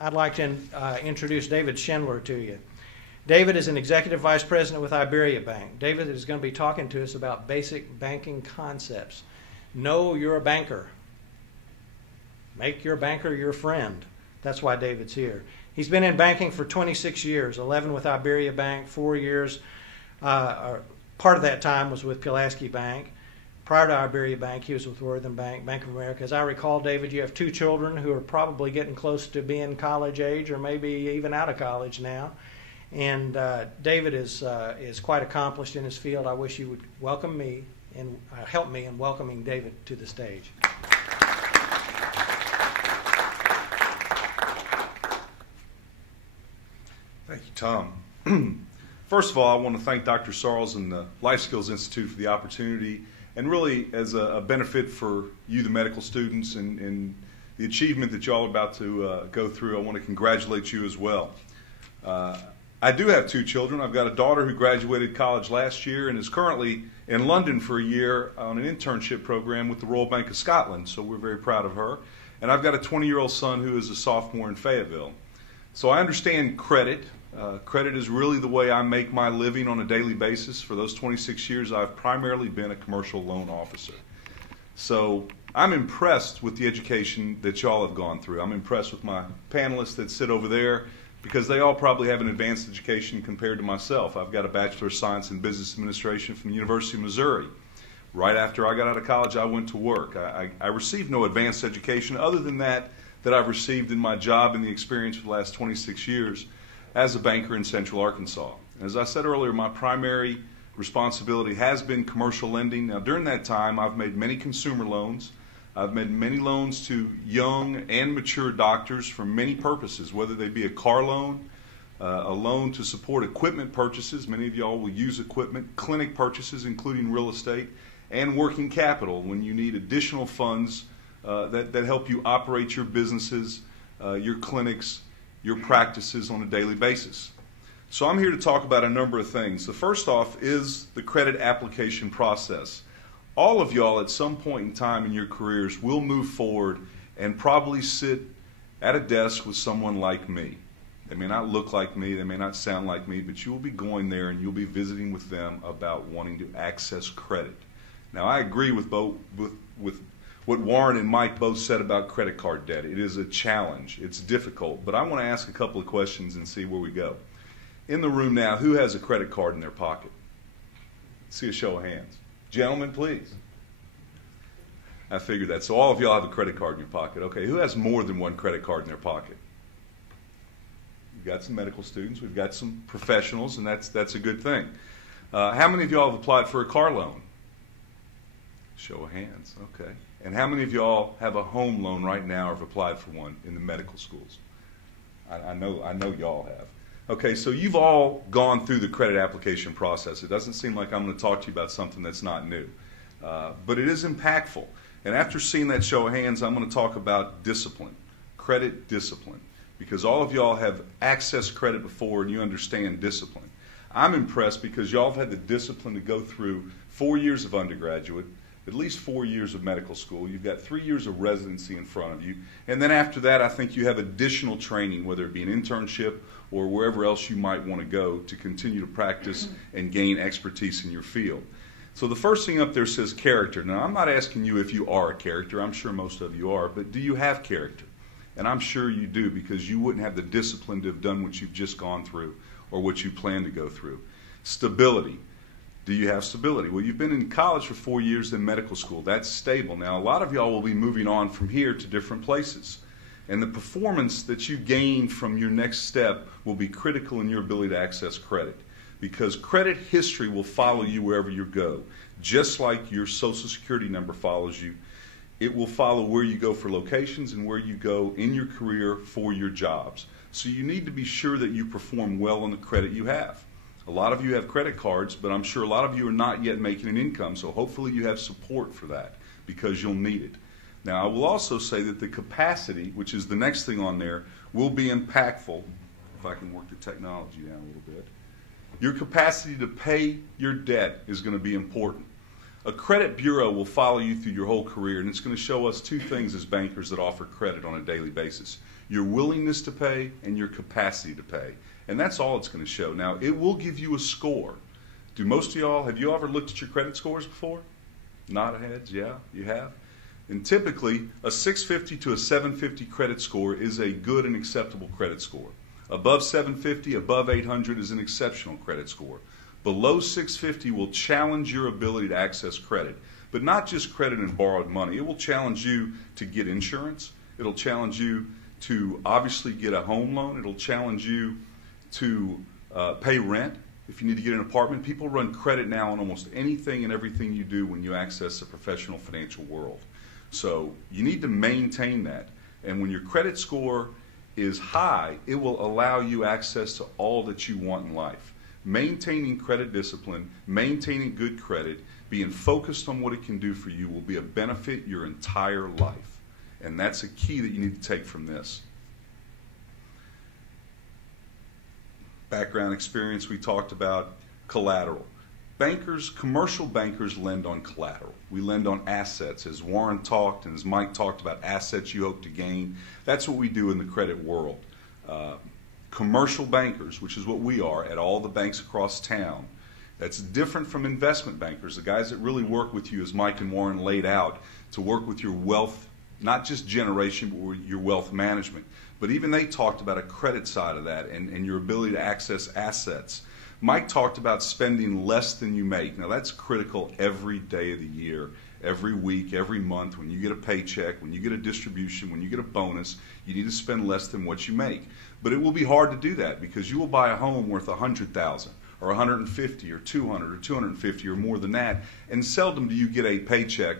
I'd like to introduce David Shindler to you. David is an executive vice president with Iberia Bank. David is going to be talking to us about basic banking concepts. Know you're a banker. Make your banker your friend. That's why David's here. He's been in banking for 26 years, 11 with Iberia Bank, 4 years. Part of that time was with Pulaski Bank. Prior to Iberia Bank, he was with Worthing Bank, Bank of America. As I recall, David, you have 2 children who are probably getting close to being college age or maybe even out of college now. And David is quite accomplished in his field. I wish you would welcome me and help me in welcoming David to the stage. Thank you, Tom. First of all, I want to thank Dr. Sarles and the Life Skills Institute for the opportunity, and really as a benefit for you, the medical students, and the achievement that y'all are about to go through. I want to congratulate you as well. I do have 2 children. I've got a daughter who graduated college last year and is currently in London for a year on an internship program with the Royal Bank of Scotland, so we're very proud of her. And I've got a 20-year-old son who is a sophomore in Fayetteville. So I understand credit. Credit is really the way I make my living on a daily basis. For those 26 years, I've primarily been a commercial loan officer. So I'm impressed with the education that y'all have gone through. I'm impressed with my panelists that sit over there, because they all probably have an advanced education compared to myself. I've got a Bachelor of Science in Business Administration from the University of Missouri. Right after I got out of college, I went to work. I received no advanced education other than that I've received in my job and the experience for the last 26 years as a banker in Central Arkansas. As I said earlier, my primary responsibility has been commercial lending. Now, during that time, I've made many consumer loans. I've made many loans to young and mature doctors for many purposes, whether they be a car loan, a loan to support equipment purchases. Many of y'all will use equipment, clinic purchases, including real estate, and working capital when you need additional funds that help you operate your businesses, your clinics, your practices on a daily basis. So I'm here to talk about a number of things. The first off is the credit application process. All of y'all at some point in time in your careers will move forward and probably sit at a desk with someone like me. They may not look like me, they may not sound like me, but you will be going there and you'll be visiting with them about wanting to access credit. Now, I agree with what Warren and Mike both said about credit card debt. It is a challenge. It's difficult. But I want to ask a couple of questions and see where we go. In the room now, who has a credit card in their pocket? See a show of hands. Gentlemen, please. I figured that. So all of y'all have a credit card in your pocket. Okay, who has more than one credit card in their pocket? We've got some medical students. We've got some professionals, and that's a good thing. How many of y'all have applied for a car loan? Show of hands. Okay. And how many of y'all have a home loan right now or have applied for one in the medical schools? I know y'all have. Okay, so you've all gone through the credit application process. It doesn't seem like I'm going to talk to you about something that's not new. But it is impactful. And after seeing that show of hands, I'm going to talk about discipline, credit discipline, because all of y'all have accessed credit before and you understand discipline. I'm impressed because y'all have had the discipline to go through 4 years of undergraduate, at least 4 years of medical school. You've got 3 years of residency in front of you. And then after that, I think you have additional training, whether it be an internship or wherever else you might want to go to continue to practice and gain expertise in your field. So the first thing up there says character. Now, I'm not asking you if you are a character. I'm sure most of you are. But do you have character? And I'm sure you do, because you wouldn't have the discipline to have done what you've just gone through or what you plan to go through. Stability. Do you have stability? Well, you've been in college for 4 years in medical school. That's stable. Now, a lot of y'all will be moving on from here to different places. And the performance that you gain from your next step will be critical in your ability to access credit, because credit history will follow you wherever you go. Just like your Social Security number follows you, it will follow where you go for locations and where you go in your career for your jobs. So you need to be sure that you perform well on the credit you have. A lot of you have credit cards, but I'm sure a lot of you are not yet making an income, so hopefully you have support for that, because you'll need it. Now, I will also say that the capacity, which is the next thing on there, will be impactful. If I can work the technology down a little bit. Your capacity to pay your debt is going to be important. A credit bureau will follow you through your whole career, and it's going to show us two things as bankers that offer credit on a daily basis: your willingness to pay and your capacity to pay. And that's all it's going to show. Now, it will give you a score. Do most of y'all, have you ever looked at your credit scores before? Nod heads, yeah, you have. And typically, a 650 to a 750 credit score is a good and acceptable credit score. Above 750, above 800 is an exceptional credit score. Below 650 will challenge your ability to access credit, but not just credit and borrowed money. It will challenge you to get insurance. It'll challenge you to obviously get a home loan. It'll challenge you to pay rent. If you need to get an apartment, people run credit now on almost anything and everything you do when you access the professional financial world. So you need to maintain that. And when your credit score is high, it will allow you access to all that you want in life. Maintaining credit discipline, maintaining good credit, being focused on what it can do for you will be a benefit your entire life. And that's a key that you need to take from this. Background experience, we talked about collateral. Bankers, commercial bankers lend on collateral. We lend on assets. As Warren talked and as Mike talked about assets you hope to gain, that's what we do in the credit world. Commercial bankers, which is what we are at all the banks across town, that's different from investment bankers, the guys that really work with you, as Mike and Warren laid out, to work with your wealth, not just generation, but your wealth management. But even they talked about a credit side of that and your ability to access assets. Mike talked about spending less than you make. Now that's critical every day of the year, every week, every month. When you get a paycheck, when you get a distribution, when you get a bonus, you need to spend less than what you make. But it will be hard to do that because you will buy a home worth $100,000 or $150 or $200 or $250 or more than that, and seldom do you get a paycheck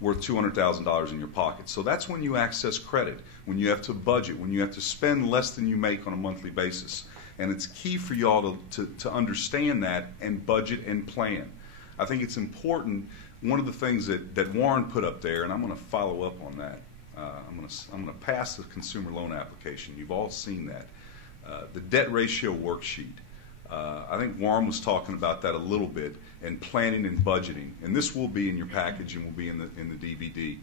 worth $200,000 in your pocket. So that's when you access credit, when you have to budget, when you have to spend less than you make on a monthly basis. And it's key for y'all to understand that and budget and plan. I think it's important. One of the things that Warren put up there, and I'm going to follow up on that. I'm going to pass the consumer loan application. You've all seen that. The debt ratio worksheet. I think Warren was talking about that a little bit, and planning and budgeting. And this will be in your package and will be in the DVD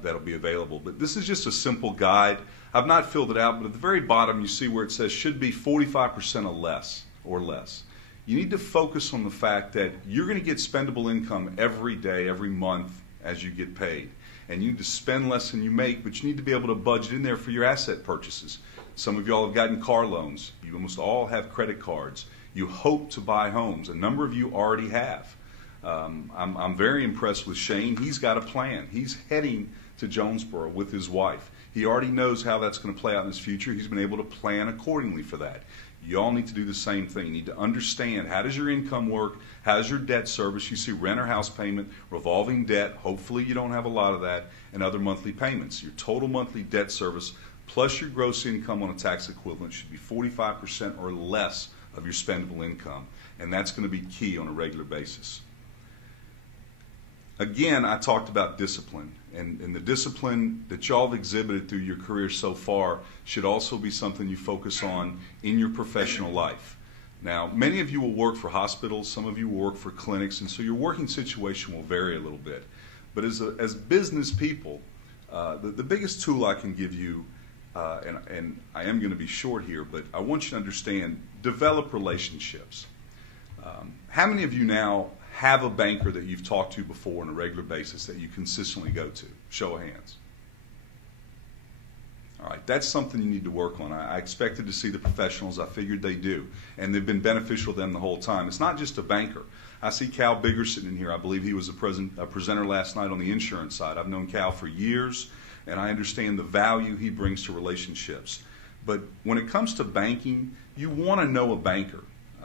that'll be available. But this is just a simple guide. I've not filled it out, but at the very bottom you see where it says should be 45% or less. You need to focus on the fact that you're going to get spendable income every day, every month as you get paid. And you need to spend less than you make, but you need to be able to budget in there for your asset purchases. Some of y'all have gotten car loans. You almost all have credit cards. You hope to buy homes. A number of you already have. I'm very impressed with Shane. He's got a plan. He's heading to Jonesboro with his wife. He already knows how that's going to play out in his future. He's been able to plan accordingly for that. You all need to do the same thing. You need to understand, how does your income work? How does your debt service? You see rent or house payment, revolving debt. Hopefully you don't have a lot of that, and other monthly payments. Your total monthly debt service plus your gross income on a tax equivalent should be 45% or less of your spendable income. And that's going to be key on a regular basis. Again, I talked about discipline. And the discipline that y'all have exhibited through your career so far should also be something you focus on in your professional life. Now, many of you will work for hospitals, some of you will work for clinics, and so your working situation will vary a little bit. But as business people, the biggest tool I can give you, and I am going to be short here, but I want you to understand, develop relationships. How many of you now have a banker that you've talked to before on a regular basis that you consistently go to? Show of hands. All right, that's something you need to work on. I expected to see the professionals. I figured they do, and they've been beneficial to them the whole time. It's not just a banker. I see Cal Bigger sitting in here. I believe he was a presenter last night on the insurance side. I've known Cal for years, and I understand the value he brings to relationships. But when it comes to banking, you want to know a banker,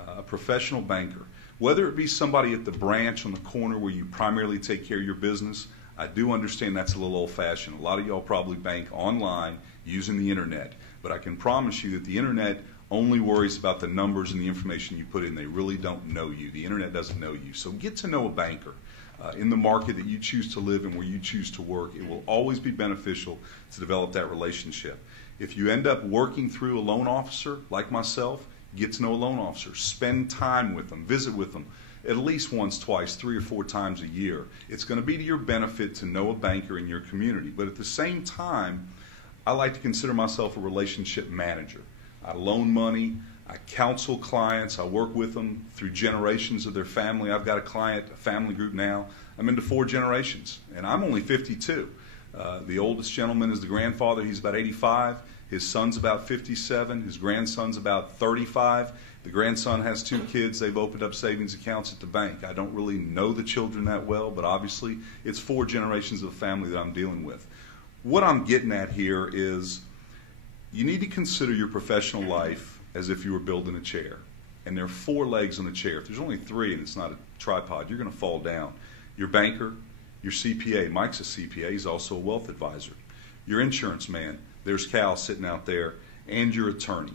a professional banker. Whether it be somebody at the branch on the corner where you primarily take care of your business, I do understand that's a little old-fashioned. A lot of y'all probably bank online using the internet. But I can promise you that the internet only worries about the numbers and the information you put in. They really don't know you. The internet doesn't know you. So get to know a banker. In the market that you choose to live and where you choose to work, it will always be beneficial to develop that relationship. If you end up working through a loan officer like myself, get to know a loan officer. Spend time with them. Visit with them. at least once, twice, 3 or 4 times a year. It's going to be to your benefit to know a banker in your community. But at the same time, I like to consider myself a relationship manager. I loan money, I counsel clients, I work with them through generations of their family. I've got a family group now. I'm into 4 generations, and I'm only 52. The oldest gentleman is the grandfather. He's about 85. His son's about 57. His grandson's about 35. The grandson has 2 kids. They've opened up savings accounts at the bank. I don't really know the children that well, but obviously it's 4 generations of the family that I'm dealing with. What I'm getting at here is you need to consider your professional life as if you were building a chair. And there are 4 legs on the chair. If there's only 3 and it's not a tripod, you're going to fall down. Your banker, your CPA. Mike's a CPA. He's also a wealth advisor. Your insurance man. There's Cal sitting out there. And your attorney.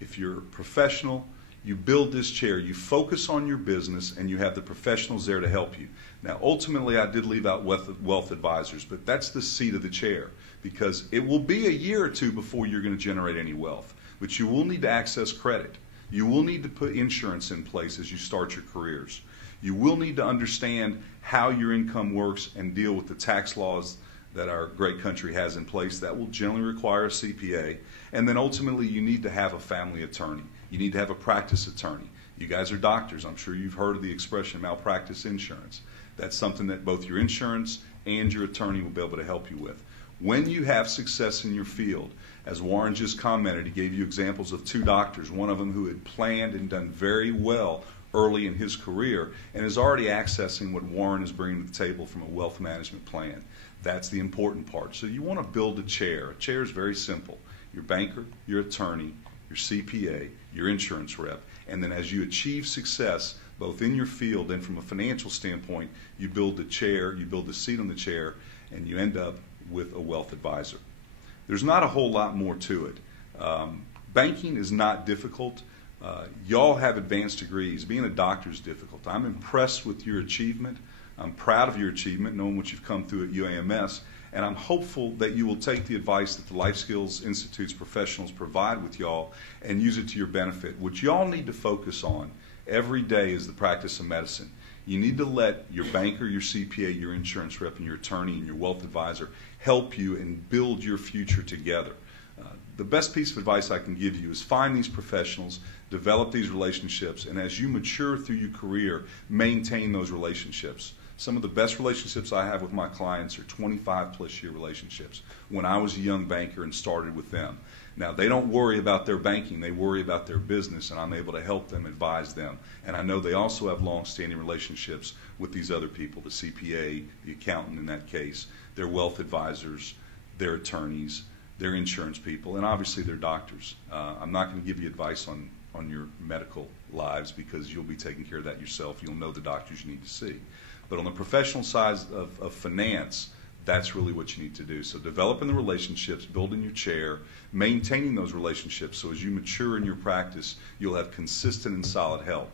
If you're a professional, you build this chair. You focus on your business, and you have the professionals there to help you. Now, ultimately, I did leave out wealth advisors, but that's the seat of the chair, because it will be a year or 2 before you're going to generate any wealth. But you will need to access credit. You will need to put insurance in place as you start your careers. You will need to understand how your income works and deal with the tax laws that our great country has in place. That will generally require a CPA. And then ultimately, you need to have a family attorney. You need to have a practice attorney. You guys are doctors. I'm sure you've heard of the expression malpractice insurance. That's something that both your insurance and your attorney will be able to help you with. When you have success in your field, as Warren just commented, he gave you examples of 2 doctors, one of them who had planned and done very well early in his career and is already accessing what Warren is bringing to the table from a wealth management plan. That's the important part. So you want to build a chair. A chair is very simple. Your banker, your attorney, your CPA, your insurance rep, and then as you achieve success, both in your field and from a financial standpoint, you build the chair, you build the seat on the chair, and you end up with a wealth advisor. There's not a whole lot more to it. Banking is not difficult. Y'all have advanced degrees. Being a doctor is difficult. I'm impressed with your achievement. I'm proud of your achievement, knowing what you've come through at UAMS, and I'm hopeful that you will take the advice that the Life Skills Institute's professionals provide with y'all and use it to your benefit. What y'all need to focus on every day is the practice of medicine. You need to let your banker, your CPA, your insurance rep, and your attorney and your wealth advisor help you and build your future together. The best piece of advice I can give you is find these professionals, develop these relationships, and as you mature through your career, maintain those relationships. Some of the best relationships I have with my clients are 25-plus year relationships when I was a young banker and started with them. Now, they don't worry about their banking. They worry about their business, and I'm able to help them, advise them. And I know they also have long-standing relationships with these other people, the CPA, the accountant in that case, their wealth advisors, their attorneys, their insurance people, and obviously their doctors. I'm not going to give you advice on your medical lives because you'll be taking care of that yourself. You'll know the doctors you need to see. But on the professional side of finance, that's really what you need to do. So developing the relationships, building your chair, maintaining those relationships so as you mature in your practice, you'll have consistent and solid help.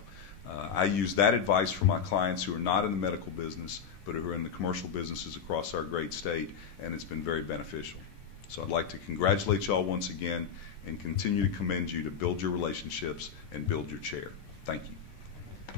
I use that advice for my clients who are not in the medical business but who are in the commercial businesses across our great state, and it's been very beneficial. So I'd like to congratulate y'all once again and continue to commend you to build your relationships and build your chair. Thank you.